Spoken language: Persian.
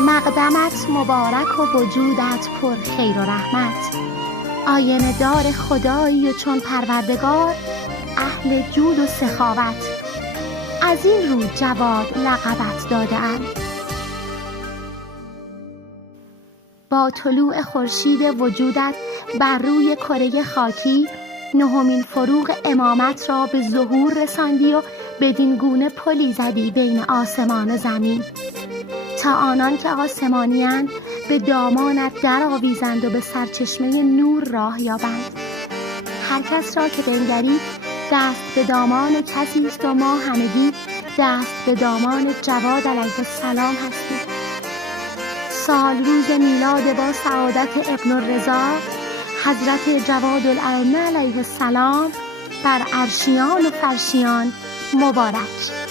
مقدمت مبارک و وجودت پر خیر و رحمت. آینه دار خدایی و چون پروردگار اهل جود و سخاوت. از این رو جواد لقبت داده اند. با طلوع خورشید وجودت بر روی کره خاکی نهمین فروغ امامت را به ظهور رساندی و بدین گونه پلی زدی بین آسمان و زمین تا آنان که آسمانی‌اند به دامانت در آویزند و به سرچشمه نور راه یابند. هر کس را که بنگری دست به دامان کسی است و ما همگی دست به دامان جواد علیه السلام هستیم. سال روز میلاد با سعادت ابن الرضا حضرت جواد الائمه علیه السلام بر عرشیان و فرشیان مبارک.